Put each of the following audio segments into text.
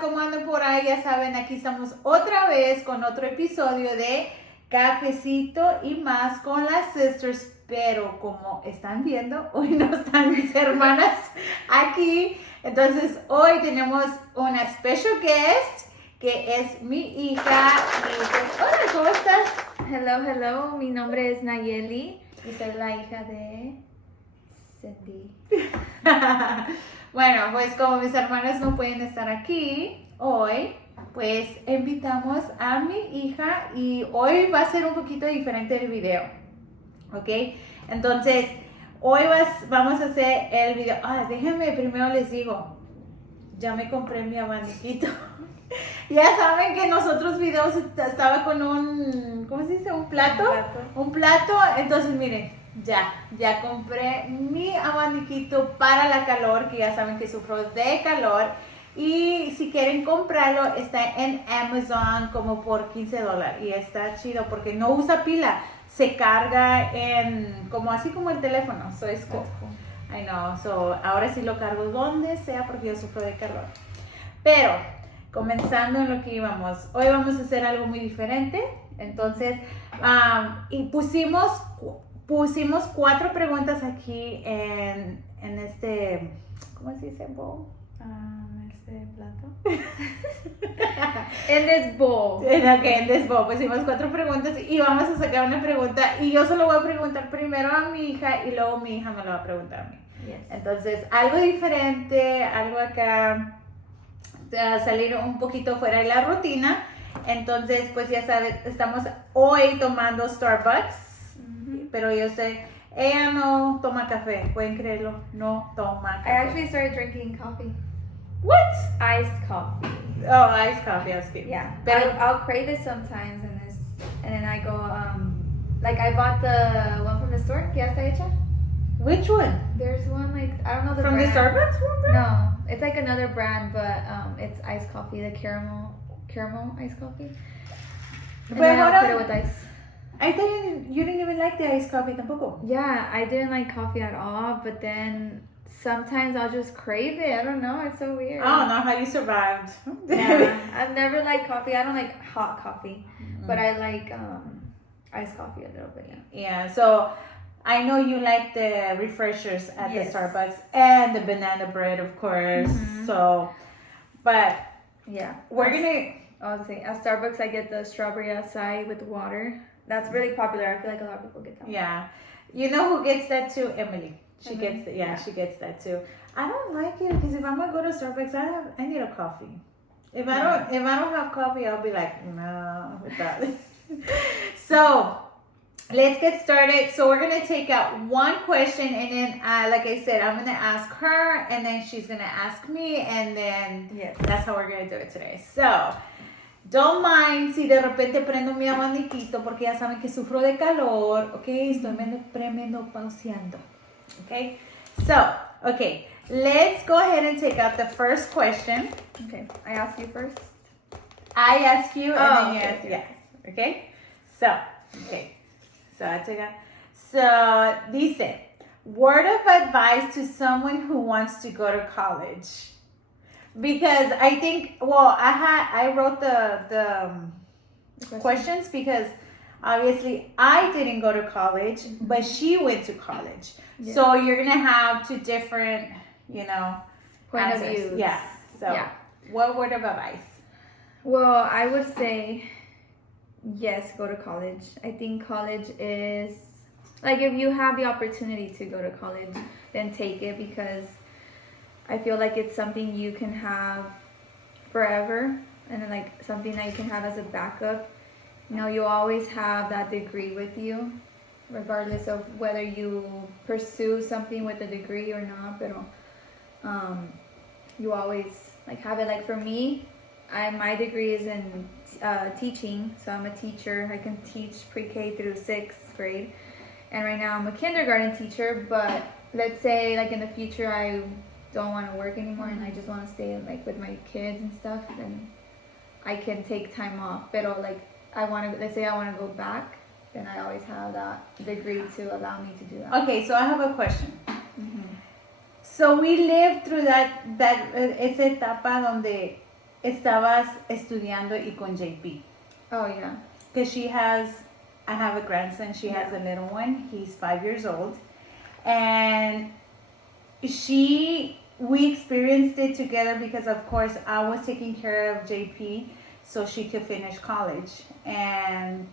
¿cómo andan por ahí? Ya saben, aquí estamos otra vez con otro episodio de Cafecito y más con las sisters, pero como están viendo, hoy no están mis hermanas aquí, entonces hoy tenemos una special guest que es mi hija y pues, hola, ¿cómo estás? Hello, mi nombre es Nayeli y soy la hija de Cindy. Bueno, pues como mis hermanas no pueden estar aquí hoy, pues invitamos a mi hija y hoy va a ser un poquito diferente el video, ¿ok? Entonces, hoy vamos a hacer el video. Déjenme primero les digo, ya me compré mi abaniquito. Ya saben que en los otros videos estaba con un, ¿cómo se dice? Un plato. Entonces miren, ya compré mi abaniquito para la calor, que ya saben que sufro de calor. Y si quieren comprarlo, está en Amazon como por $15. Y está chido porque no usa pila. Se carga en, como así como el teléfono. So es cool. I know. So ahora sí lo cargo donde sea porque yo sufro de calor. Pero comenzando en lo que íbamos, hoy vamos a hacer algo muy diferente. Entonces, y pusimos 4 preguntas aquí en este, ¿cómo se dice? Bowl. Este plato. En this bowl. En this bowl pusimos 4 preguntas y vamos a sacar una pregunta y yo solo voy a preguntar primero a mi hija y luego mi hija me lo va a preguntar a mí. Yes. Entonces, algo diferente, algo acá, salir un poquito fuera de la rutina. Entonces, pues ya sabes, estamos hoy tomando Starbucks, pero yo sé, ella no toma café, pueden creerlo, no toma café. I actually started drinking coffee. What? Iced coffee. Oh, iced coffee, that's good. Yeah, Pero, I'll crave it sometimes, and then I go like I bought the one from the store. ¿Qué está hecha? which one? There's one like I don't know the From brand. the Starbucks one, bro? No, it's like another brand, but it's iced coffee, the caramel iced coffee. And But then hold I'll put on. it with ice. I thought you didn't even like the iced coffee tampoco. Yeah, I didn't like coffee at all, but then sometimes I'll just crave it. I don't know, it's so weird. I don't know how you survived. Yeah, I've never liked coffee. I don't like hot coffee, but I like iced coffee a little bit. Yeah, so I know you like the refreshers at Yes. the Starbucks and the banana bread, of course. So, but Yeah, we're gonna. I was saying at Starbucks I get the strawberry acai with water. That's really popular. I feel like a lot of people get that. Yeah, you know who gets that too? Emily. She Emily? gets Yeah. she gets that too. I don't like it because if I'm gonna go to Starbucks, I need a coffee. If I don't have coffee, I'll be like no without this. So let's get started. So we're gonna take out one question, and then like I said, I'm gonna ask her, and then she's gonna ask me, and then Yes. that's how we're gonna do it today. So don't mind si de repente prendo mi abaniquito porque ya saben que sufro de calor, ¿ok? Estoy premenopausiando, ¿ok? So, okay, let's go ahead and take out the first question. Okay, I ask you first. I ask you, and then you okay, ask, okay. yeah, okay? So, okay, so I take out. So, dice, word of advice to someone who wants to go to college. Because I think, well, I wrote the questions because obviously I didn't go to college, but she went to college. Yeah. So you're gonna have 2 different, Point of answers. views. Yeah. So, Yeah. what word of advice? Well, I would say yes, go to college. I think college is like if you have the opportunity to go to college, then take it because I feel like it's something you can have forever and then like something that you can have as a backup. You know, you always have that degree with you, regardless of whether you pursue something with a degree or not. But you always like have it. Like for me, my degree is in teaching, so I'm a teacher. I can teach pre-K through 6th grade, and right now I'm a kindergarten teacher. But let's say like in the future I don't want to work anymore and I just want to stay like with my kids and stuff, then I can take time off. But like let's say I want to go back, then I always have that degree to allow me to do that. Okay, so I have a question. So we lived through esa etapa donde estabas estudiando y con JP. Oh yeah. Because I have a grandson, she has a little one, he's 5 years old. And we experienced it together because, of course, I was taking care of JP so she could finish college. And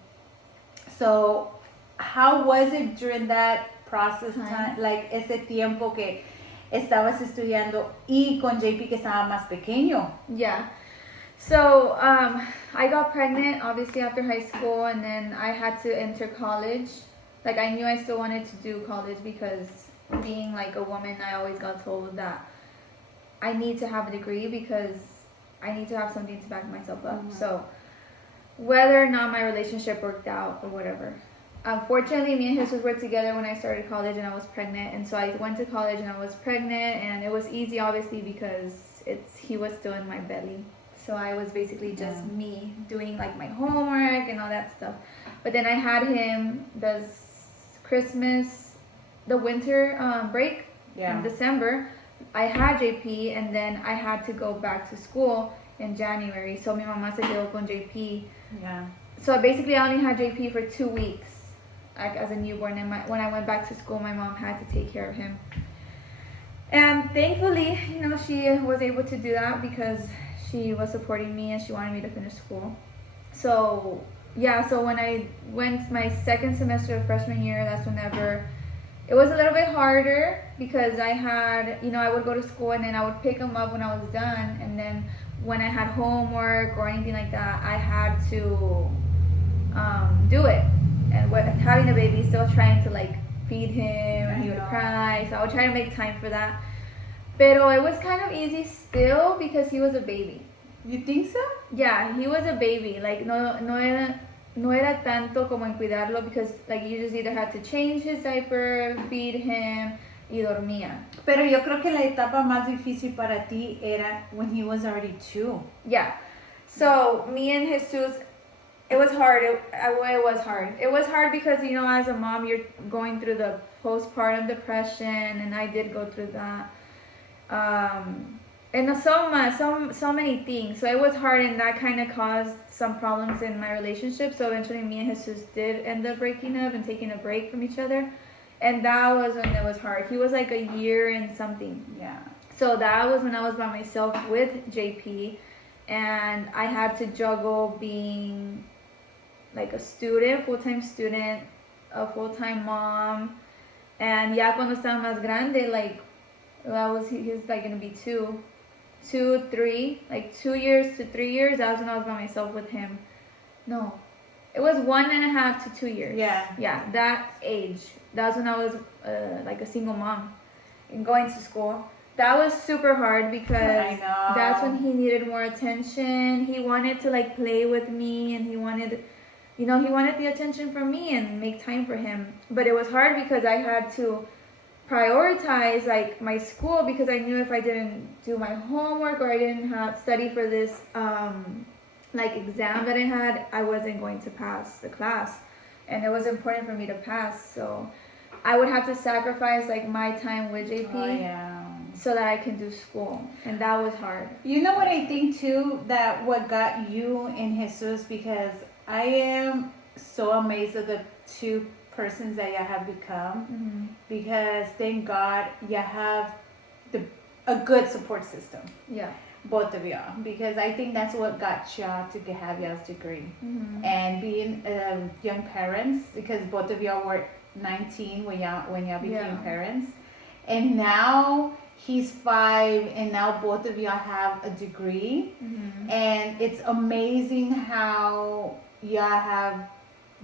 so, how was it during that process, time, like ese tiempo que estabas estudiando y con JP que estaba más pequeño? Yeah. So I got pregnant obviously after high school, and then I had to enter college. Like I knew I still wanted to do college because being like a woman, I always got told that I need to have a degree because I need to have something to back myself up. Mm-hmm. So whether or not my relationship worked out or whatever. Unfortunately, me and Jesus were together when I started college and I was pregnant, and so I went to college and I was pregnant, and it was easy obviously because he was still in my belly. So I was basically just me doing like my homework and all that stuff. But then I had him the winter break in December. I had JP, and then I had to go back to school in January. So mi mamá se quedó con JP. Yeah. So basically I only had JP for 2 weeks, like as a newborn. And when I went back to school, my mom had to take care of him. And thankfully, she was able to do that because she was supporting me and she wanted me to finish school. So when I went my second semester of freshman year, that's whenever it was a little bit harder because I had, I would go to school and then I would pick him up when I was done. And then when I had homework or anything like that, I had to do it. And having a baby, still trying to like feed him, and he would cry. So I would try to make time for that. Pero it was kind of easy still because he was a baby. You think so? Yeah, he was a baby. Like no era tanto como en cuidarlo because like you just either had to change his diaper, feed him y dormía. Pero yo creo que la etapa más difícil para ti era when he was already 2. Yeah. So me and Jesus, it was hard. It was hard. It was hard because as a mom you're going through the postpartum depression, and I did go through that. And so many things. So it was hard, and that kind of caused some problems in my relationship. So eventually me and Jesus did end up breaking up and taking a break from each other. And that was when it was hard. He was like a year and something. Yeah. So that was when I was by myself with JP, and I had to juggle being like a student, full-time student, a full-time mom, and ya cuando estaba más grande, like he was like gonna be 2 years to 3 years. That was when I was by myself with him. No, it was 1.5 to 2 years. Yeah, that age. That was when I was like a single mom and going to school. That was super hard because that's when he needed more attention. He wanted to like play with me, and he wanted the attention from me and make time for him. But it was hard because I had to prioritize like my school because I knew if I didn't do my homework or I didn't study for this like exam that I had, I wasn't going to pass the class, and it was important for me to pass. So I would have to sacrifice like my time with JP so that I can do school, and that was hard. You know what I think too, that what got you and Jesus, because I am so amazed at the two persons that you have become, because thank God you have a good support system. Yeah. Both of y'all, because I think that's what got y'all to have y'all's degree. And being young parents, because both of y'all were 19 when y'all became parents, and now he's 5, and now both of y'all have a degree, and it's amazing how y'all have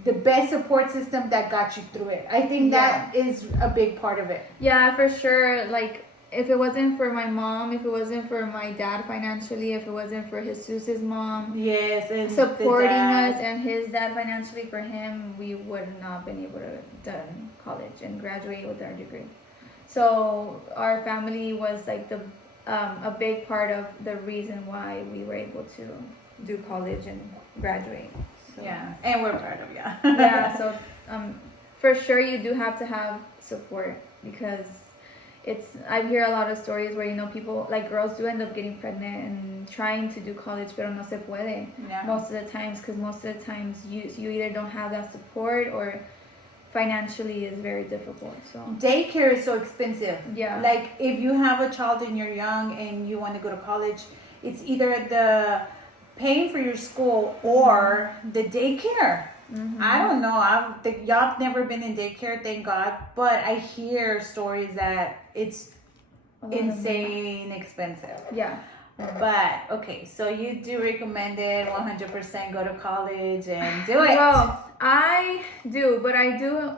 the best support system that got you through it. I think that is a big part of it. Yeah, for sure. Like, if it wasn't for my mom, if it wasn't for my dad financially, if it wasn't for Jesus' mom, and supporting us, and his dad financially, for him, we would not have been able to done college and graduate with our degree. So our family was like a big part of the reason why we were able to do college and graduate. So. Yeah, and we're proud of you. Yeah, so for sure you do have to have support, because I hear a lot of stories where people, like girls, do end up getting pregnant and trying to do college, pero no se puede most of the times, because most of the times you either don't have that support or financially is very difficult. So daycare is so expensive. Yeah. Like if you have a child and you're young and you want to go to college, it's either the paying for your school or the daycare. I don't know. Y'all never been in daycare, thank God. But I hear stories that it's insane expensive. Yeah. But okay, so you do recommend it 100%, go to college and do it. Well, I do, but I do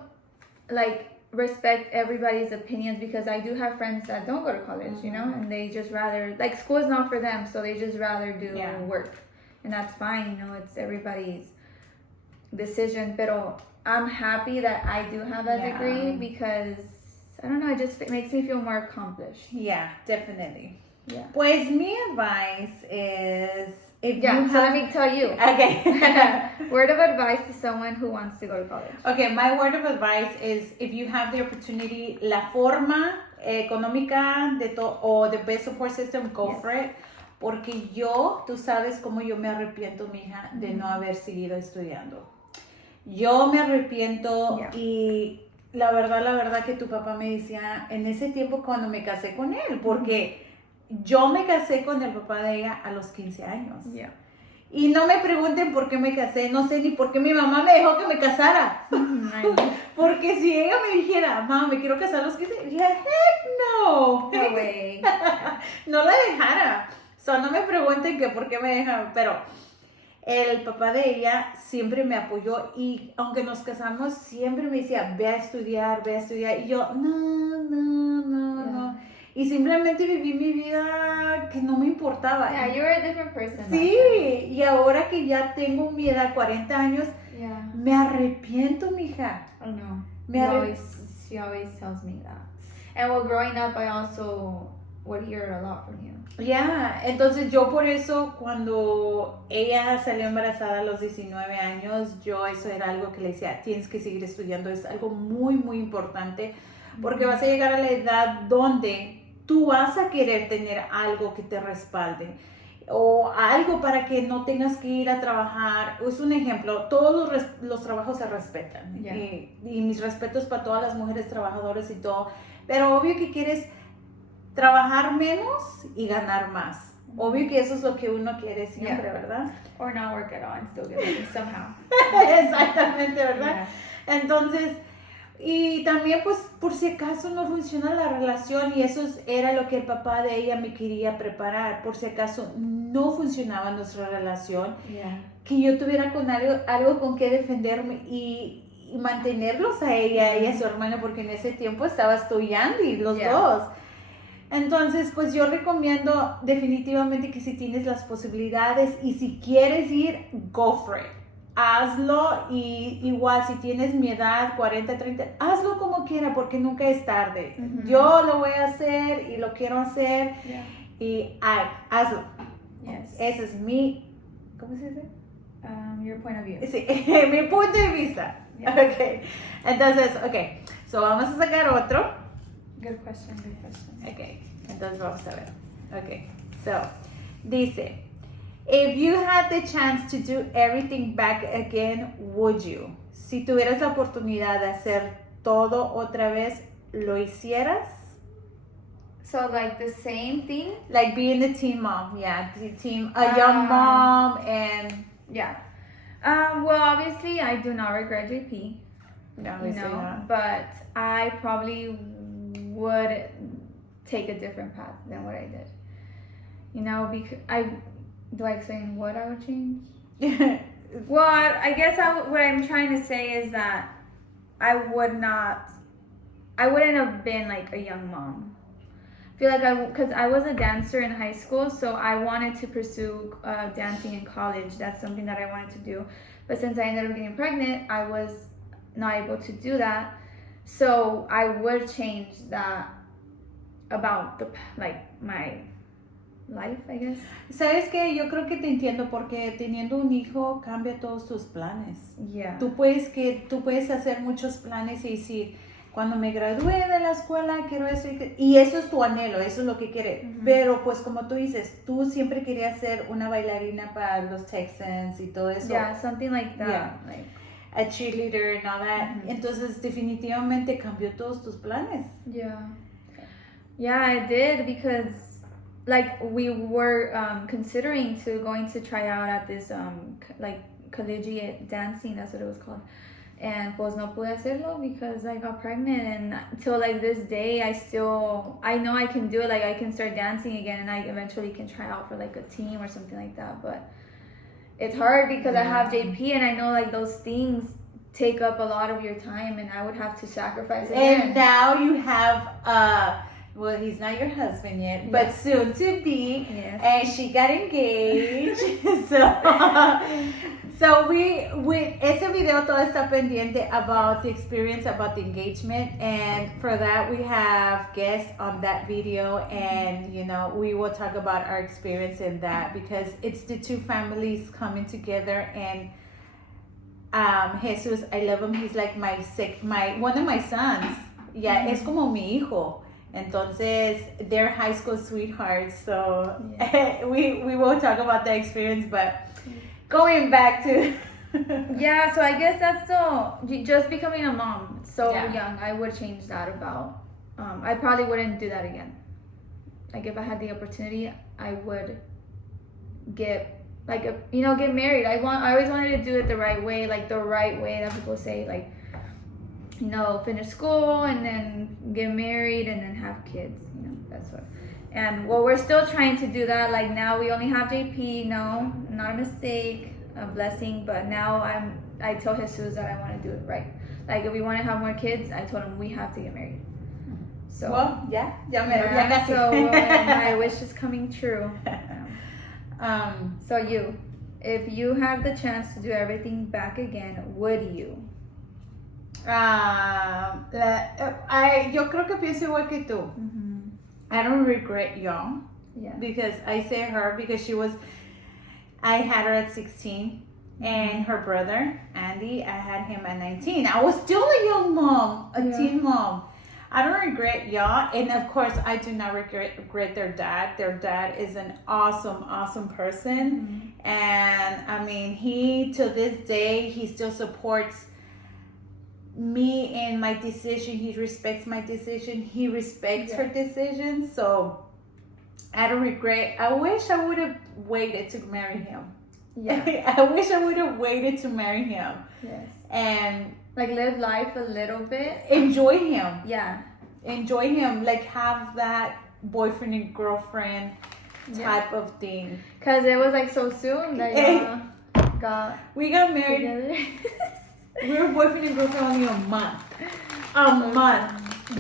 like respect everybody's opinions, because I do have friends that don't go to college, you know, and they just rather, like, school is not for them, so they just rather do work, and that's fine, you know, it's everybody's decision. Pero I'm happy that I do have that degree, because I don't know, it just makes me feel more accomplished. Yeah, definitely. Yeah. Pues mi advice is, if you so let me tell you. Okay. Word of advice to someone who wants to go to college. Okay, my word of advice is, if you have the opportunity, la forma económica o the best support system, go for it. Porque tú sabes cómo yo me arrepiento, mija, de no haber seguido estudiando. Yo me arrepiento y la verdad que tu papá me decía en ese tiempo cuando me casé con él, porque yo me casé con el papá de ella a los 15 años. Y no me pregunten por qué me casé, no sé ni por qué mi mamá me dejó que me casara. Porque si ella me dijera, mamá, me quiero casar a los 15, diría, heck no. No way. No la dejara. So, no me pregunten que por qué me dejan, pero el papá de ella siempre me apoyó, y aunque nos casamos, siempre me decía, ve a estudiar. Y yo, no. Y simplemente viví mi vida que no me importaba. Yeah, you're a different person. Sí, y ahora que ya tengo mi edad, 40 años, me arrepiento, mija. I know. Me She always tells me that. And well, growing up, I also would hear it a lot from you. Ya, entonces yo por eso, cuando ella salió embarazada a los 19 años, yo eso era algo que le decía, tienes que seguir estudiando, es algo muy, muy importante, porque vas a llegar a la edad donde tú vas a querer tener algo que te respalde, o algo para que no tengas que ir a trabajar. Es un ejemplo, todos los trabajos se respetan, y mis respetos para todas las mujeres trabajadoras y todo, pero obvio que quieres trabajar menos y ganar más. Obvio que eso es lo que uno quiere siempre, ¿verdad? Or not work at all and still get money somehow. Exactamente, ¿verdad? Entonces, y también pues por si acaso no funciona la relación, y eso era lo que el papá de ella me quería preparar, por si acaso no funcionaba nuestra relación, que yo tuviera con algo con que defenderme y mantenerlos a ella y a su hermano, porque en ese tiempo estaba estudiando y los dos. Entonces, pues yo recomiendo definitivamente que si tienes las posibilidades y si quieres ir, go for it. Hazlo, y igual si tienes mi edad, 40, 30, hazlo como quiera, porque nunca es tarde. Yo lo voy a hacer y lo quiero hacer, y hazlo. Ese es mi, ¿cómo se dice? Your point of view. Sí, mi punto de vista. Okay. Entonces, so vamos a sacar otro. Good question. Okay, entonces vamos a ver. Okay, so, dice, if you had the chance to do everything back again, would you? Si tuvieras la oportunidad de hacer todo otra vez, ¿lo hicieras? So like the same thing? Like being a teen mom, a young mom, and... Well, obviously, I do not regret JP. No, but I probably would take a different path than what I did. You know, because do I explain what I would change? Well, I guess what I'm trying to say is that I wouldn't have been like a young mom. I feel like because I was a dancer in high school, so I wanted to pursue dancing in college. That's something that I wanted to do. But since I ended up getting pregnant, I was not able to do that. So I would change that about my life, I guess. ¿Sabes qué? Yo creo que te entiendo, porque teniendo un hijo cambia todos tus planes. Yeah. Tú puedes hacer muchos planes y decir, cuando me gradúe de la escuela quiero eso y eso es tu anhelo, eso es lo que quieres. Pero pues como tú dices, tú siempre querías ser una bailarina para los Texans y todo eso. Yeah, something like that. Yeah. Like, A cheerleader and all that. Entonces definitivamente cambió todos tus planes. yeah. Yeah, I did because like we were considering to going to try out at this like collegiate dancing, that's what it was called. And pues no pude hacerlo because I got pregnant, and till like this day I know I can do it, like I can start dancing again and I eventually can try out for like a team or something like that, but it's hard because I have JP and I know like those things take up a lot of your time and I would have to sacrifice again. And now you have well, he's not your husband yet, but soon to be. Yes. And she got engaged. So we ese video todo está pendiente about the experience, about the engagement, and for that we have guests on that video, and you know we will talk about our experience in that because it's the two families coming together. And Jesus, I love him. He's like my one of my sons. Yeah, es como mi hijo. Entonces, they're high school sweethearts, so we will talk about the experience, but going back to... Yeah, so I guess that's just becoming a mom so young, I would change that about, I probably wouldn't do that again. Like if I had the opportunity, I would get married. I always wanted to do it the right way, like the right way that people say, like, you know, finish school and then get married and then have kids, you know, that's what. And well, we're still trying to do that. Like now we only have JP. No, not a mistake, a blessing. But now I told Jesus that I want to do it right. Like if we want to have more kids, I told him we have to get married. So well, so my wish is coming true. So if you have the chance to do everything back again, would you? Yo creo que pienso igual que tú. I don't regret young. Yeah. Because I say her because I had her at 16 and her brother, Andy, I had him at 19. I was still a young mom, teen mom. I don't regret y'all. And of course, I do not regret their dad. Their dad is an awesome person. And I mean, he, to this day, he still supports me and my decision. He respects my decision. He respects her decision. So I don't regret. I wish I would have waited to marry him. Yeah. I wish I would have waited to marry him. Yes. And like live life a little bit. Enjoy him. Yeah. Enjoy him. Like have that boyfriend and girlfriend type of thing. Cause it was like so soon that we got married. Together. We were boyfriend and girlfriend only a month.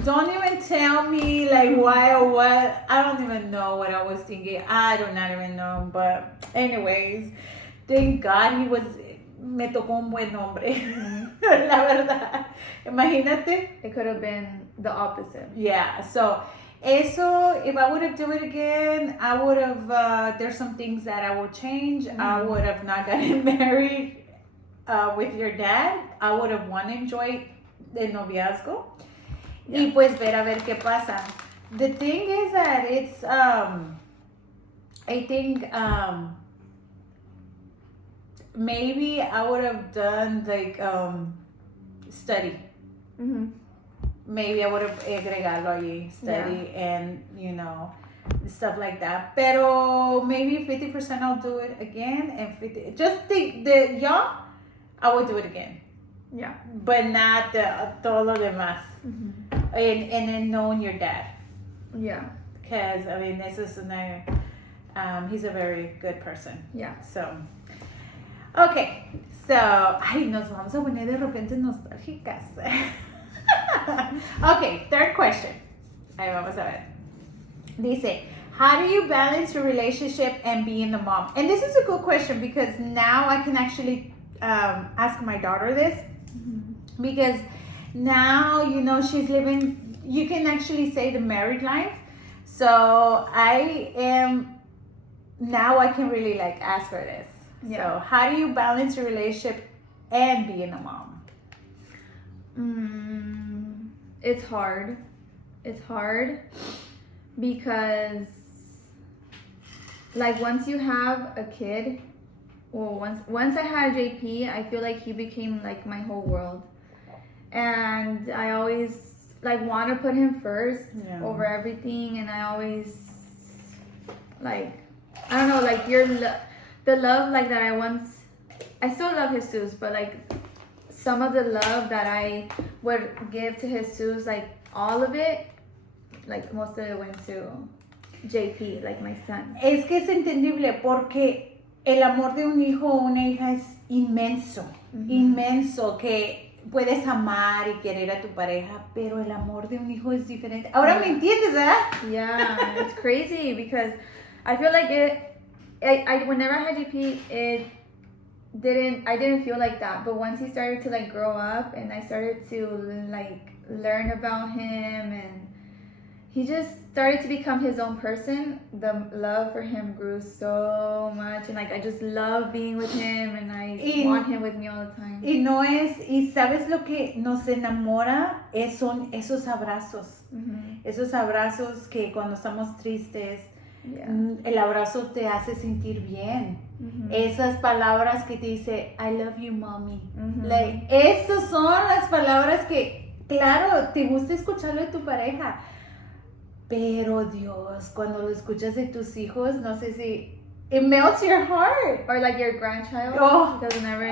Don't even tell me like why or what. I don't even know what I was thinking. I do not even know. But anyways, thank God me tocó un buen hombre. La verdad. Imagínate. It could have been the opposite. Yeah. So eso, if I would have done it again, I would have, there's some things that I would change. I would have not gotten married with your dad. I would have enjoyed el noviazgo. Y pues ver a ver qué pasa. The thing is that it's, I think, maybe I would have done like, study. Maybe I would have agregado allí, study and, you know, stuff like that. Pero maybe 50% I'll do it again and 50%, just think I would do it again. Yeah. But not todo lo demás. And then knowing your dad. Yeah. Because, I mean, this is he's a very good person. Yeah. So, okay. So, ay, nos vamos a poner de repente nostálgicas. Okay, third question. Ahí vamos a ver. Dice, how do you balance your relationship and being a mom? And this is a good question because now I can actually ask my daughter this. Because now, you know, she's living, you can actually say the married life. So I can really like ask her this. So how do you balance your relationship and being a mom? it's hard. It's hard because, like, once you have a kid, well, once I had JP, I feel like he became like my whole world, and I always like want to put him first over everything, and I always like, I don't know, like the love like that I still love Jesus, but like some of the love that I would give to Jesus, like all of it, like most of it went to JP, like my son. Es que es entendible porque el amor de un hijo o una hija es inmenso, inmenso, que puedes amar y querer a tu pareja, pero el amor de un hijo es diferente. Ahora me entiendes, ¿verdad? Yeah, it's crazy because I feel like I whenever I had JP, I didn't feel like that, but once he started to like grow up and I started to like learn about him and he just started to become his own person, the love for him grew so much, and like I just love being with him and I want him with me all the time. Y sabes lo que nos enamora son esos abrazos. Esos abrazos que cuando estamos tristes, el abrazo te hace sentir bien. Esas palabras que te dice I love you mommy, like, esas son las palabras que claro te gusta escucharlo de tu pareja, pero Dios, cuando lo escuchas de tus hijos, no sé si it melts your heart, or like your grandchild, because whenever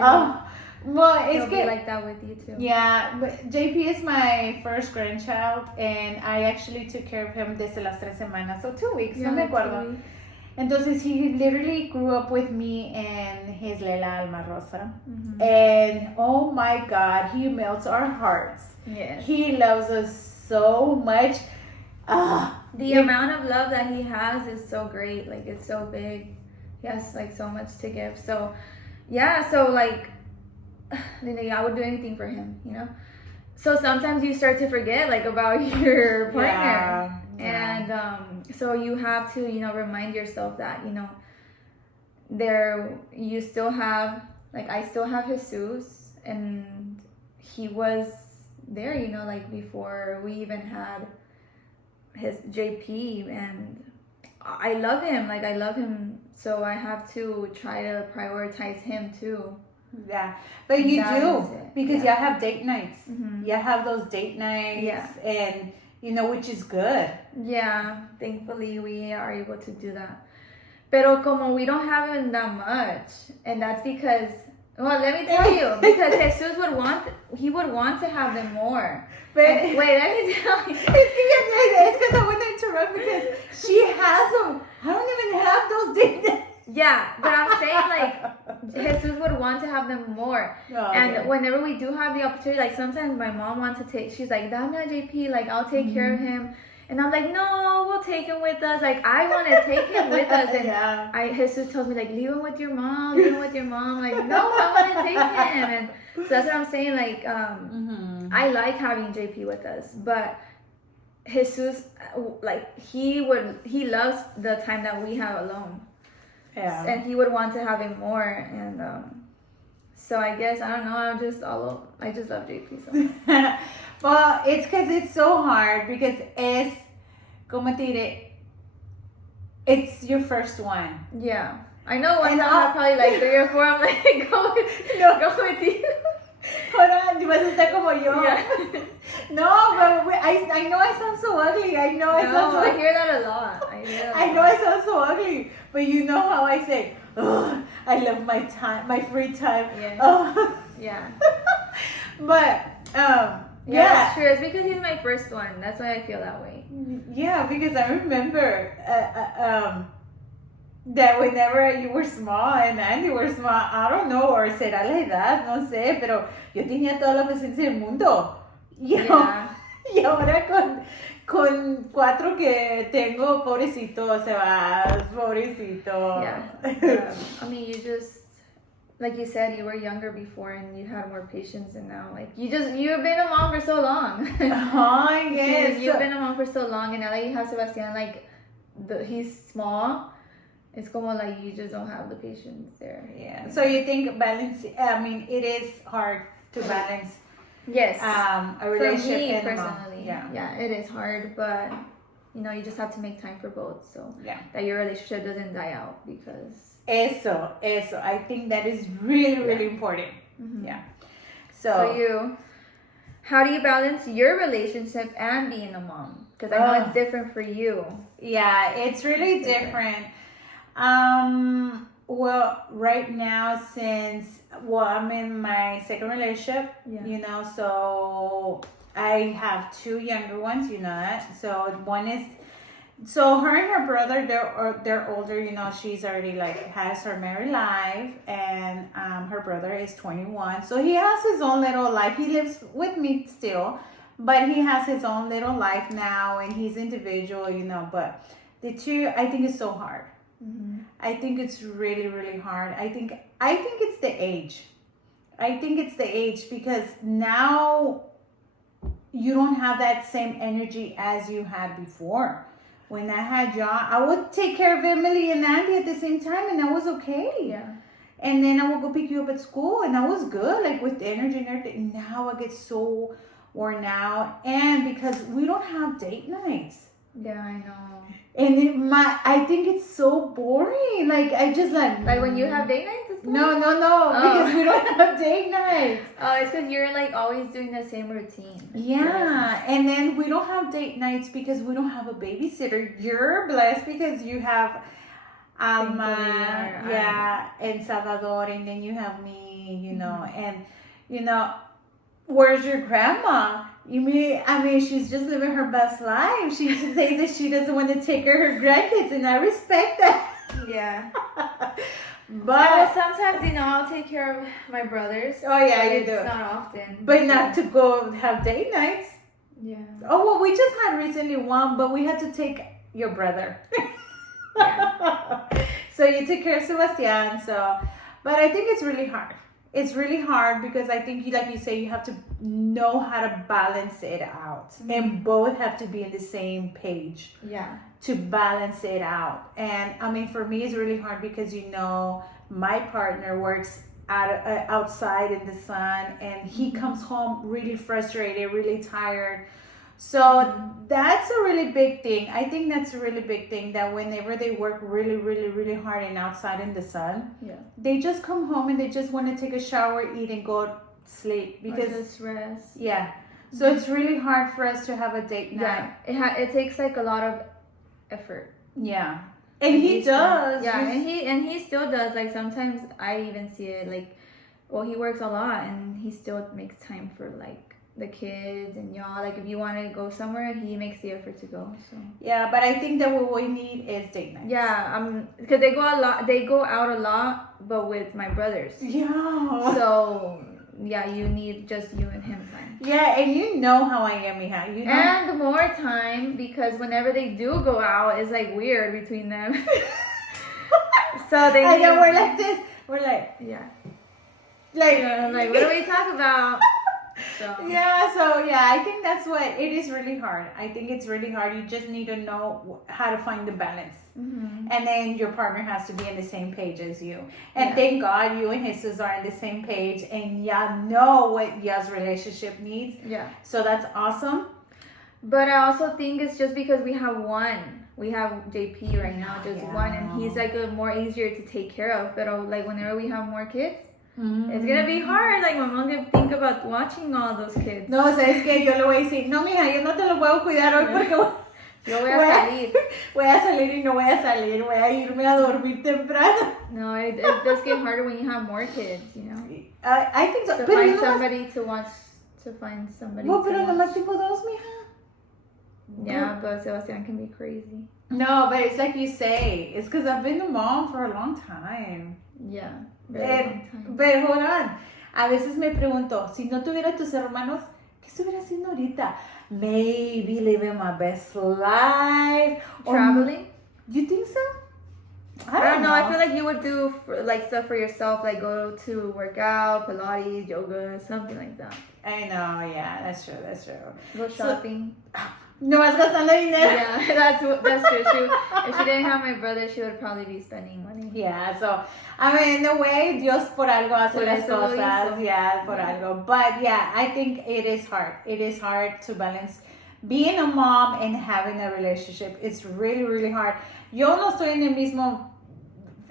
well, it's be like that with you too. Yeah, but JP is my first grandchild and I actually took care of him desde las 3 semanas, so 2 weeks, no me acuerdo. Entonces he literally grew up with me and his Lela Alma Rosa. And oh my God, he melts our hearts. Yes. He loves us so much. The amount of love that he has is so great. Like, it's so big. He has like so much to give. So yeah, so like I would do anything for him, you know? So sometimes you start to forget like about your partner. And so you have to, you know, remind yourself that, you know, you still have, like, I still have Jesus, and he was there, you know, like before we even had his JP, and I love him, like I love him, so I have to try to prioritize him too. Yeah, but you do, because you have date nights. You have those date nights, and you know, which is good. Yeah, thankfully we are able to do that. Pero como we don't have him that much, and that's because, well, let me tell you, because Jesus would want to have them more. But wait, let me tell you. It's because I want to interrupt because she has them. I don't even have those date nights. Yeah, but I'm saying like Jesus would want to have them more. And whenever we do have the opportunity, like sometimes my mom wants to take, she's like, Dame a JP, like I'll take care of him. And I'm like, no, we'll take him with us. Like, I want to take him with us. And Jesus tells me, like, leave him with your mom. Leave him with your mom. Like, no, I want to take him. And so that's what I'm saying. Like, I like having JP with us. But Jesus, like, he loves the time that we have alone. Yeah. And he would want to have him more. And so I guess, I don't know, I just love JP so much. Well, it's because it's so hard, because como te diré, it's your first one. Yeah. I know one time I probably like 3 or 4, I'm like, go with you. Hold on, you must estar como yo. Yeah. No, but I know I sound so ugly. I hear that a lot. I know I sound so ugly, but you know how I say, oh, I love my time, my free time. Yeah. Oh. Yeah. But, yeah, that's true. It's because he's my first one. That's why I feel that way. Yeah, because I remember that whenever you were small and Andy were small, I don't know, or será la edad, no sé, pero yo tenía toda la paciencia del mundo. Y ahora con 4 que tengo, pobrecito, se va, pobrecito. Yeah. I mean, you just, like you said, you were younger before and you had more patience, and now, like, you've been a mom for so long. Oh, yes. You've been a mom for so long, and now that you have Sebastian, like, he's small, it's como like you just don't have the patience there. Yeah. So you think balance, I mean, it is hard to balance Yes. A relationship. For me and a mom. personally, Yeah. yeah, it is hard, but you just have to make time for both, so Yeah. that your relationship doesn't die out because. Eso. I think that is really important. Mm-hmm. Yeah. So you, how do you balance your relationship and being a mom? Because I know it's different for you. Yeah, it's really different. Well, right now, I'm in my second relationship, so I have two younger ones, that. So one is, so her and her brother, they're older, she's already has her married life, and her brother is 21. So he has his own little life. He lives with me still, but he has his own little life now, and he's individual, but the two, I think, is so hard. Mm-hmm. I think it's really hard. I think it's the age. I think it's the age because now you don't have that same energy as you had before. When I had John, I would take care of Emily and Andy at the same time, and I was okay. Yeah. And then I would go pick you up at school, and I was good, with the energy and everything. Now I get so worn out, and because we don't have date nights. Yeah, I know. And I think it's so boring. I just like when you have date nights. It's no, because we don't have date nights. Oh, it's because you're always doing the same routine. Yeah, and then we don't have date nights because we don't have a babysitter. You're blessed because you have and Salvador, and then you have me, and where's your grandma? She's just living her best life. She just says that she doesn't want to take care of her grandkids, and I respect that. Yeah. But sometimes, I'll take care of my brothers. Oh, yeah, you do. It's not often. But not to go have date nights. Yeah. Oh, well, we just had recently one, but we had to take your brother. Yeah. So you took care of Sebastian. But I think it's really hard. It's really hard because I think, like you say, you have to know how to balance it out. Mm-hmm. And both have to be on the same page. Yeah. To balance it out. And for me, it's really hard because, my partner works outside in the sun, and he comes home really frustrated, really tired. So that's a really big thing. I think that's a really big thing, that whenever they work really hard and outside in the sun, they just come home and they just want to take a shower, eat, and go sleep. Because or just rest. Yeah. So it's really hard for us to have a date night. Yeah. It takes a lot of effort. Yeah. And he does. Yeah, and he still does. Sometimes I even see it he works a lot, and he still makes time for the kids and y'all. If you want to go somewhere, he makes the effort to go. So yeah, but I think that what we need is date nights. Yeah, because they go out a lot, but with my brothers. Yeah. So yeah, you need just you and him time. Yeah, and you know how I am, Hija. And more time, because whenever they do go out, it's weird between them. So they. I know, we're like this. We're yeah. What do we talk about? So. I think that's what it is. Really hard. I think it's really hard. You just need to know how to find the balance. Mm-hmm. And then your partner has to be on the same page as you. And thank God you and Jesus are on the same page, and y'all know what y'all's relationship needs. Yeah. So that's awesome. But I also think it's just because we have one. We have JP right now, just one, and he's a more easier to take care of. But whenever we have more kids, it's gonna be hard. My mom can think about watching all those kids. No, ¿sabes qué? Yo le voy a decir, no, mija, yo no te lo puedo cuidar hoy porque yo voy a salir. Voy a salir y no voy a salir. Voy a irme a dormir temprano. No, it does get harder when you have more kids, I think so. To Pero find somebody to watch. Well, pero nomás tengo dos, mija. Yeah, but Sebastian can be crazy. No, but it's like you say. It's because I've been a mom for a long time. Yeah. But hold on. A veces me pregunto, si no tuviera tus hermanos, ¿qué estuviera haciendo ahorita? Maybe living my best life. Traveling? You think so? I don't know. I feel like you would do stuff for yourself, go to work out, Pilates, yoga, something like that. I know. Yeah, that's true. Go shopping. No vas gastando dinero. Yeah, that's true. If she didn't have my brother, she would probably be spending money. Yeah, so, I mean, in a way, Dios por algo hace Por las eso lo cosas. hizo. Yeah, por algo. But, yeah, I think it is hard. It is hard to balance being a mom and having a relationship. It's really, really hard. Yo no estoy en el mismo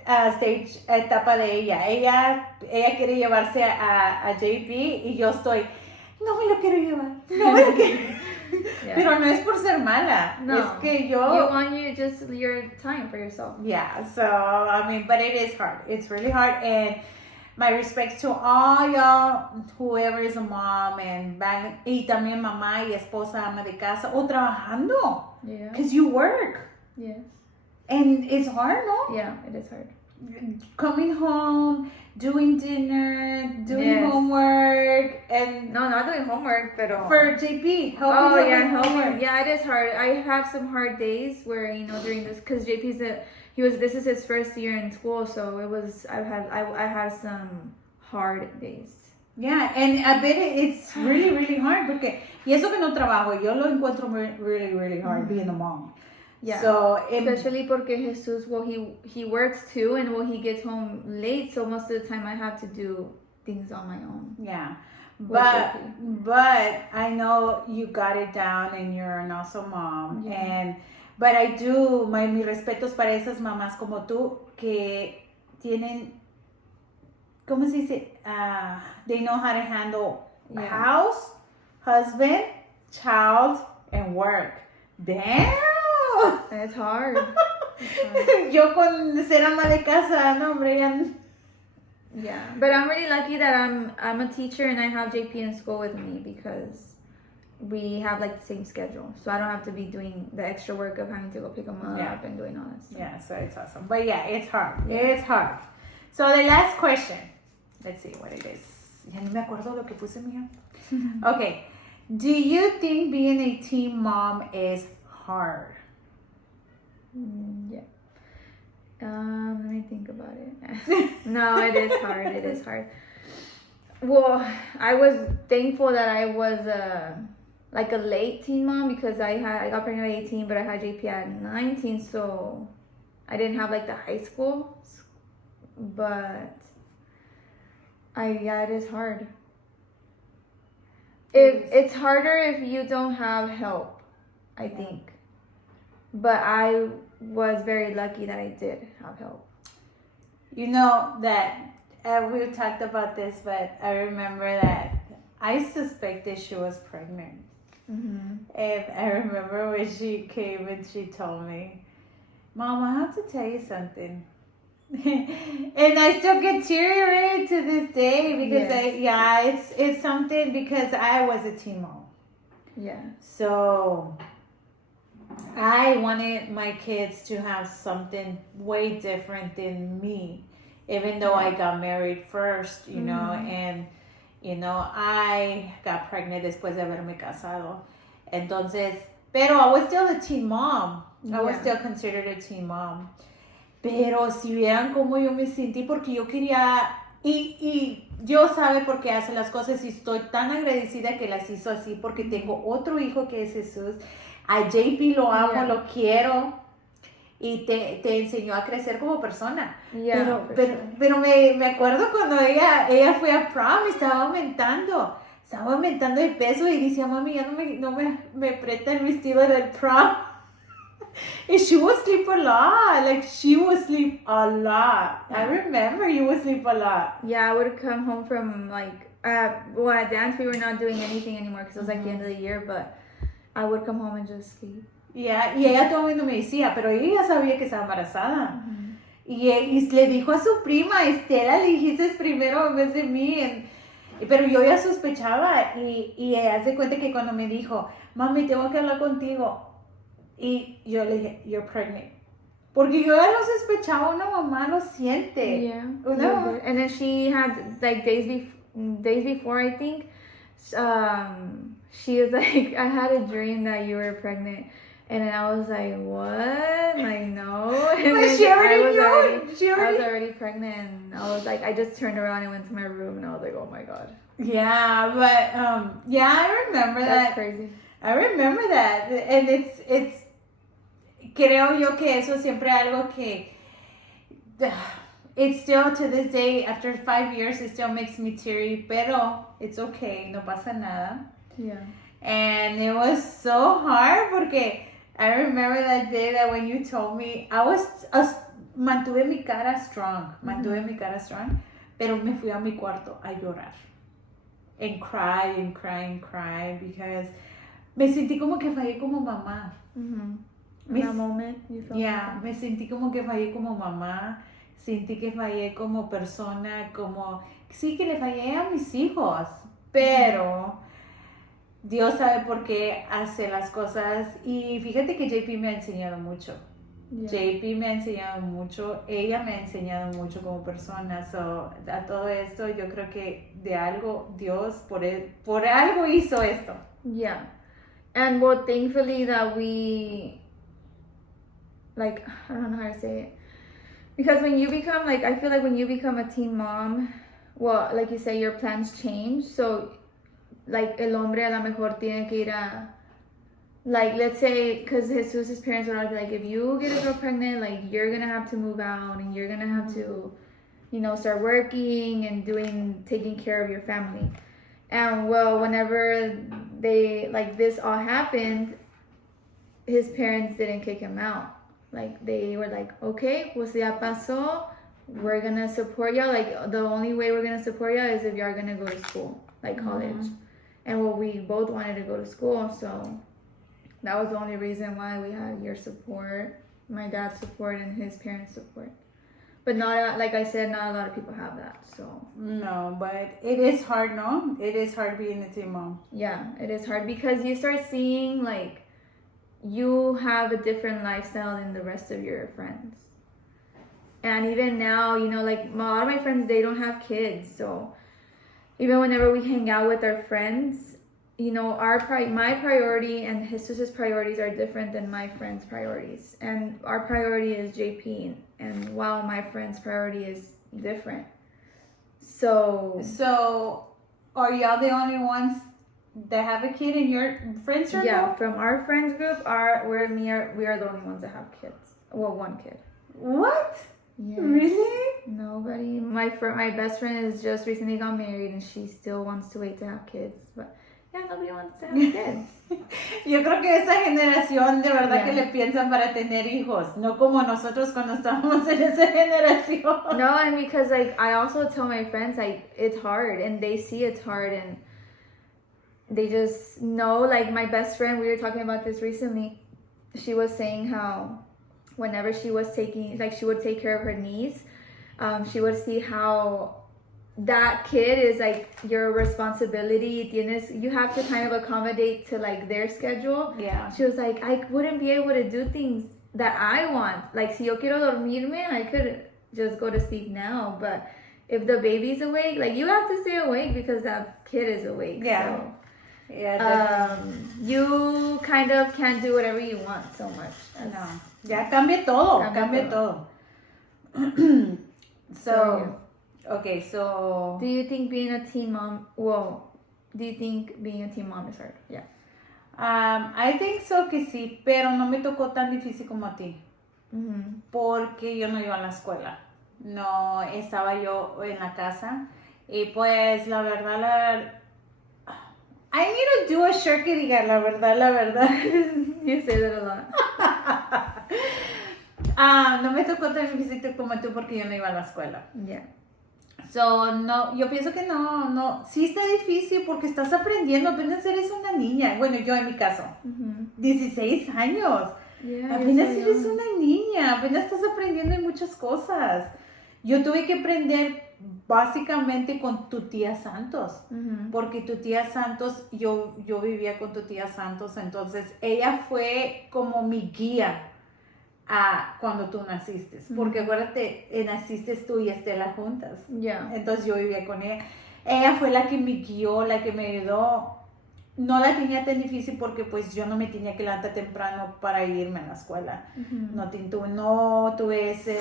etapa de ella. Ella quiere llevarse a JP y yo estoy, no me lo quiero llevar. No me lo quiero. Yeah. Pero no es por ser mala. No. Es que yo... You want just your time for yourself. Yeah, so, I mean, but it is hard. It's really hard. And my respects to all y'all, whoever is a mom, y también mamá y esposa, ama de casa, o trabajando. Yeah. Because you work. Yes. And it's hard, no? Yeah, it is hard. Coming home, doing dinner, doing Yes. homework, and No, not doing homework, pero... for JP, helping Oh, him yeah, with homework. Yeah, it is hard. I have some hard days where, during this, because JP's this is his first year in school, so I had some hard days. Yeah, and I bet it's really, really hard porque, y eso que no trabajo, yo lo encuentro really, really hard being a mom. Yeah. So, Especially porque Jesus, he works too, and he gets home late, so most of the time I have to do things on my own. Yeah. With But I know you got it down and you're an awesome mom. Yeah. But I do, mis respetos para esas mamás como tú que tienen, ¿cómo se dice? They know how to handle house, husband, child, and work. Damn! It's hard. Yo con ser ama de casa, no, hombre, ya... Yeah, but I'm really lucky that I'm a teacher and I have JP in school with me because we have like the same schedule, so I don't have to be doing the extra work of having to go pick them up and doing all that stuff. Yeah, so it's awesome. But yeah, it's hard. It's hard. So the last question. Let's see what it is. Ya ni me acuerdo lo que puse mío. Okay. Do you think being a teen mom is hard? Yeah. Let me think about it. No, it is hard. It is hard. Well, I was thankful that I was like a late teen mom because I got pregnant at 18, but I had JP at 19, so I didn't have like the high school. But it is hard. It's harder if you don't have help, I think. But I was very lucky that I did have help. You know that we've talked about this, but I remember that I suspected she was pregnant. Mm-hmm. And I remember when she came and she told me, Mom, I have to tell you something. And I still get teary-eyed to this day because it's something because I was a teen mom. Yeah. So I wanted my kids to have something way different than me, even though I got married first, you know, and, I got pregnant después de haberme casado. Entonces, pero I was still a teen mom. I was still considered a teen mom. Pero si vieran cómo yo me sentí, porque yo quería, y Dios sabe por qué hace las cosas y estoy tan agradecida que las hizo así, porque tengo otro hijo que es Jesús. A JP lo amo, lo quiero y te enseñó a crecer como persona. Pero me acuerdo cuando ella fue a prom y estaba aumentando de peso y decía, mami, ya no me aprieta el vestido del prom. And she would sleep a lot. Like, she would sleep a lot. I remember you would sleep a lot. Yeah, I would come home from, like, at dance, we were not doing anything anymore because it was, like, the end of the year, but I would come home and just sleep. Yeah, y ella todavía no me decía, pero ella ya sabía que estaba embarazada. Y le dijo a su prima, Estela, le dijiste primero en vez de mí. Pero yo ya sospechaba y ella se cuenta que cuando me dijo, mami, tengo que hablar contigo. Y yo le dije, you're pregnant. Porque yo ya lo sospechaba, una mamá lo siente. Yeah. And then she had, like, days before, I think, she was like, I had a dream that you were pregnant. And then I was like, what? Like, no. And But she already knew. I was already pregnant. And I was like, I just turned around and went to my room. And I was like, oh, my God. Yeah, but, I remember that. That's crazy. I remember that. And it's, creo yo que eso siempre algo que, it still to this day, after 5 years, it still makes me teary, pero it's okay, no pasa nada. Yeah. And it was so hard porque I remember that day that when you told me, mantuve mi cara strong, pero me fui a mi cuarto a llorar. And cry because me sentí como que fallé como mamá. In that moment, you felt like me sentí como que fallé como mamá, sentí que fallé como persona, como, sí que le fallé a mis hijos, pero Dios sabe por qué hace las cosas y fíjate que JP me ha enseñado mucho. Yeah. JP me ha enseñado mucho, ella me ha enseñado mucho como persona, so, a todo esto yo creo que de algo Dios por algo hizo esto. Yeah. And well, thankfully that we, like, I don't know how to say it. Because when you become, like, I feel like when you become a teen mom, well, like you say, your plans change. So, like, el hombre a lo mejor tiene que ir a, like, let's say, because Jesus' parents would always be like, if you get a girl pregnant, like, you're going to have to move out and you're going to have to, you know, start working and taking care of your family. And, well, whenever this all happened, his parents didn't kick him out. Like, they were like, okay, pues ya pasó, we're going to support y'all. Like, the only way we're going to support y'all is if y'all are going to go to school, like college. And, well, we both wanted to go to school, so that was the only reason why we had your support, my dad's support, and his parents' support. But not, like I said, not a lot of people have that, so. No, but it is hard, no? It is hard being a teen mom. Yeah, it is hard because you start seeing, like, you have a different lifestyle than the rest of your friends. And even now, you know, like, a lot of my friends, they don't have kids, so even whenever we hang out with our friends, you know, my priority and Jesus' priorities are different than my friend's priorities. And our priority is JP, and while my friend's priority is different. So are y'all the only ones that have a kid in your friend circle? Yeah, from our friends group, we are the only ones that have kids. Well, one kid. What? Yes. Really? Nobody. My best friend is just recently got married, and she still wants to wait to have kids. But yeah, nobody wants to have kids. Yo creo que esa generación de verdad que le piensan para tener hijos, no como nosotros cuando estábamos en esa generación. No, and because, like, I also tell my friends, like, it's hard, and they see it's hard, and they just know, like, my best friend, we were talking about this recently, she was saying how whenever she was she would take care of her niece, she would see how that kid is, like, your responsibility. You have to kind of accommodate to, like, their schedule. Yeah. She was like, I wouldn't be able to do things that I want. Like, si yo quiero dormirme, I could just go to sleep now. But if the baby's awake, like, you have to stay awake because that kid is awake. Yeah. So, Yeah, you kind of can't do whatever you want so much. No. Ya cambia todo. So, okay, so. Do you think being a teen mom, is hard? Yeah. I think so que sí, pero no me tocó tan difícil como a ti. Mm-hmm. Porque yo no iba a la escuela. No estaba yo en la casa. Y pues, la verdad, I need to do a shirt que diga la verdad. You say that a lot. No me tocó tan difícil como tú porque yo no iba a la escuela. Yeah. So, no, yo pienso que no, sí está difícil porque estás aprendiendo, apenas eres una niña. Bueno, yo en mi caso, 16 años. Yeah, Apenas eres una niña, apenas estás aprendiendo en muchas cosas. Yo tuve que aprender básicamente con tu tía Santos, porque tu tía Santos, yo vivía con tu tía Santos, entonces ella fue como mi guía a cuando tú naciste, porque acuérdate, naciste tú y Estela juntas, entonces yo vivía con ella. Ella fue la que me guió, la que me ayudó. No la tenía tan difícil porque pues yo no me tenía que levantar temprano para irme a la escuela. No tuve ese.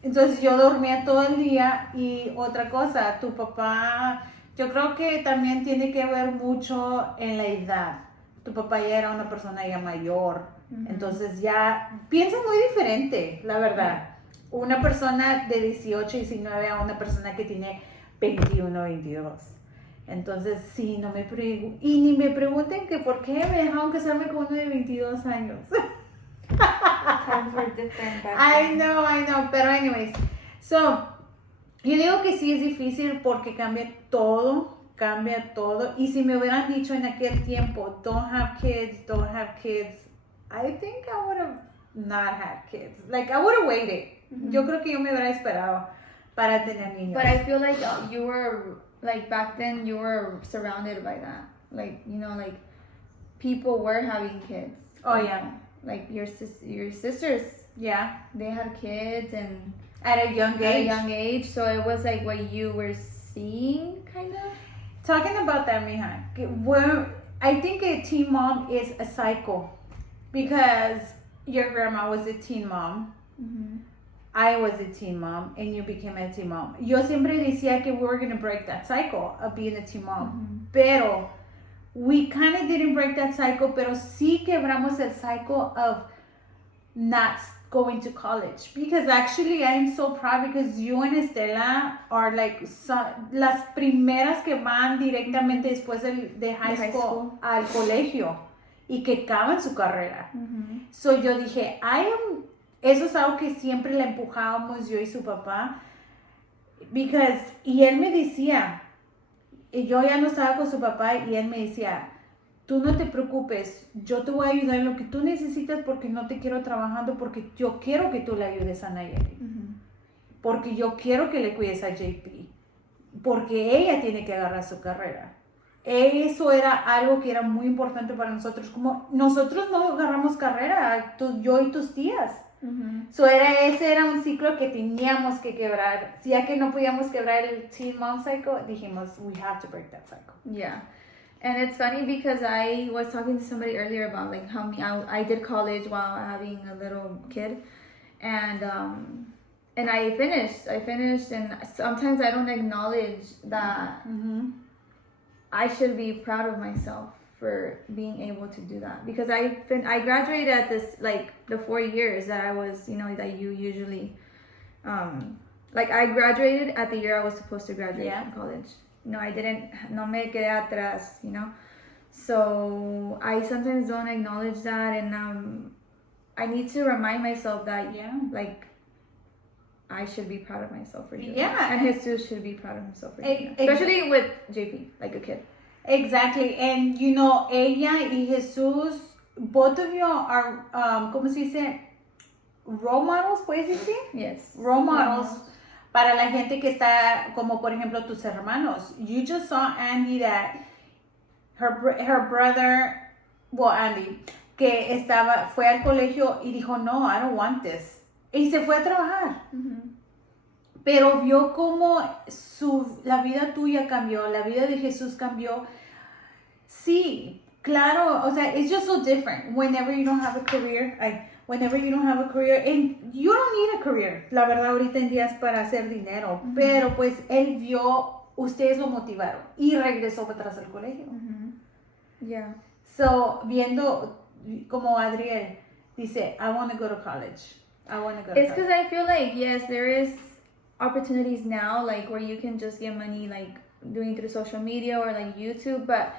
Entonces yo dormía todo el día. Y otra cosa, tu papá, yo creo que también tiene que ver mucho en la edad. tu papá ya era una persona ya mayor. Entonces ya piensan muy diferente, la verdad. Una persona de 18, 19 a una persona que tiene 21, 22. Entonces, sí, no me y ni me pregunten que por qué me dejaron casarme con uno de 22 años. Times were different back I then. know, pero anyways. So, yo digo que sí es difícil porque cambia todo. Y si me hubieran dicho en aquel tiempo, don't have kids, I think I would have not had kids. Like, I would have waited. Yo creo que yo me hubiera esperado para tener niños. But I feel like you were, like, back then you were surrounded by that. Like, you know, like, people were having kids. Oh, yeah. Like, your sisters, Yeah. they had kids and At a young age. So it was like what you were seeing, kind of. Talking about that, mija, I think a teen mom is a cycle because your grandma was a teen mom. I was a teen mom and you became a teen mom. Yo siempre decía que we were going to break that cycle of being a teen mom. Pero we kind of didn't break that cycle, pero sí quebramos el cycle of not going to college. Because actually I'm so proud because you and Estela are like las primeras que van directamente después de high school al colegio y que acaban su carrera. So yo dije, eso es algo que siempre le empujábamos yo y su papá. Y él me decía, y yo ya no estaba con su papá y él me decía, tú no te preocupes, yo te voy a ayudar en lo que tú necesitas porque no te quiero trabajando, porque yo quiero que tú le ayudes a Nayeli. Porque yo quiero que le cuides a JP. Porque ella tiene que agarrar su carrera. Eso era algo que era muy importante para nosotros. Como nosotros no agarramos carrera, yo y tus tías. Ese era un ciclo que teníamos que quebrar. Ya que no podíamos quebrar el teen mom cycle, dijimos, we have to break that cycle. Yeah. And it's funny because I was talking to somebody earlier about like how I did college while having a little kid, and I finished, and sometimes I don't acknowledge that I should be proud of myself for being able to do that, because I graduated at this, like, the 4 years that I was, you know, that you usually like, I graduated at the year I was supposed to graduate from college. No, I didn't, no me quedé atrás, you know. So I sometimes don't acknowledge that, and I need to remind myself that, like, I should be proud of myself for doing that. And Jesus should be proud of himself for doing that. Especially with JP, like a kid. Exactly. And, you know, ella y Jesús, both of you are, ¿cómo se dice? Role models, ¿puedes decir? Yes. Role models. Para la gente que está, como por ejemplo tus hermanos. You just saw Andy that her brother, well, Andy, que fue al colegio y dijo, no, I don't want this. Y se fue a trabajar. Pero vio cómo la vida tuya cambió, la vida de Jesús cambió. Sí, claro, o sea, it's just so different whenever you don't have a career. And you don't need a career, la verdad, ahorita en días para hacer dinero, pero pues él vio, ustedes lo motivaron y regresó para atrás al colegio. Yeah. So, viendo como Adriel dice, I want to go to college. It's because I feel like, yes, there is opportunities now, like, where you can just get money, like, doing through social media or like YouTube, but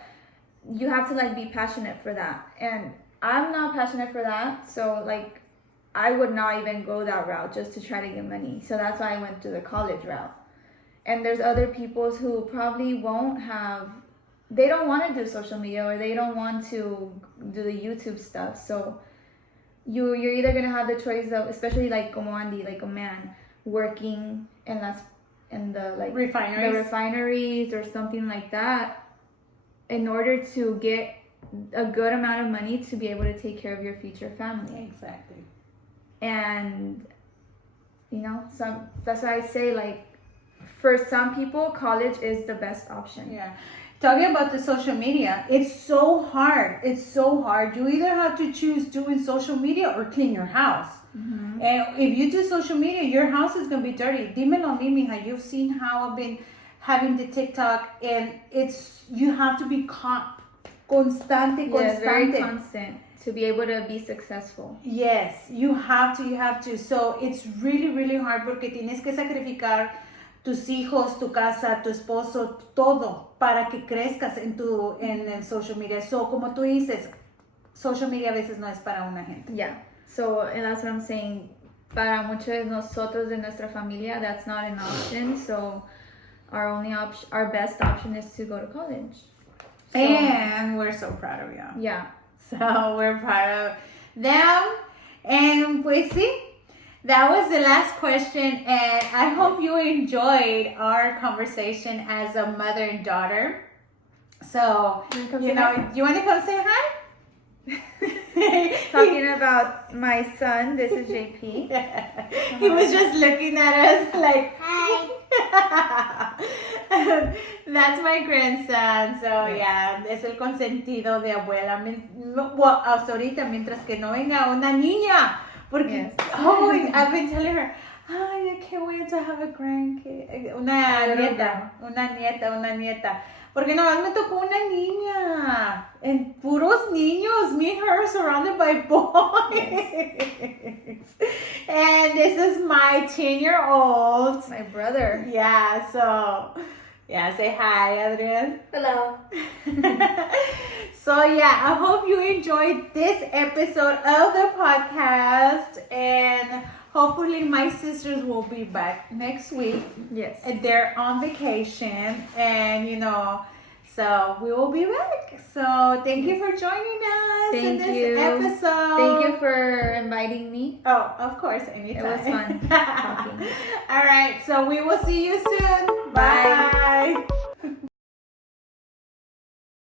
you have to, like, be passionate for that. And I'm not passionate for that, so, like, I would not even go that route just to try to get money. So that's why I went to the college route. And there's other people who probably they don't want to do social media, or they don't want to do the YouTube stuff. So you're either going to have the choice of, especially like como Andy, like a man working in the like refineries or something like that, in order to get a good amount of money to be able to take care of your future family. Exactly. And, you know, that's why I say, like, for some people, college is the best option. Yeah. Talking about the social media, it's so hard. You either have to choose doing social media or clean your house. And if you do social media, your house is going to be dirty. Dímelo a mí, mija. You've seen how I've been having the TikTok, and you have to be constante. Yes, very constant to be able to be successful. Yes, you have to. So it's really, really hard porque tienes que sacrificar tus hijos, tu casa, tu esposo, todo para que crezcas en el social media. So, como tú dices, social media a veces no es para una gente. Yeah. So, and that's what I'm saying. Para muchos de nosotros de nuestra familia, that's not an option. So, our best option is to go to college. So, And we're so proud of you. Yeah. So we're proud of them. And pues sí, that was the last question. And I hope you enjoyed our conversation as a mother and daughter. So, you want to come say hi? Talking about my son, this is JP. He was just looking at us like, hi. That's my grandson. So yeah, es el consentido de abuela. Well, hasta ahorita, mientras que no venga una niña. Porque, I've been telling her, I can't wait to have a grandkid. Una nieta. Porque no, me tocó una niña. En puros niños. Me and her surrounded by boys. Yes. And this is my 10-year-old. My brother. Yeah, so, yeah, say hi, Adrian. Hello. So, yeah, I hope you enjoyed this episode of the podcast. And hopefully my sisters will be back next week. Yes. They're on vacation. And, so we will be back. So thank you for joining us in this episode. Thank you for inviting me. Oh, of course, anytime. It was fun talking. All right, so we will see you soon. Bye. Bye.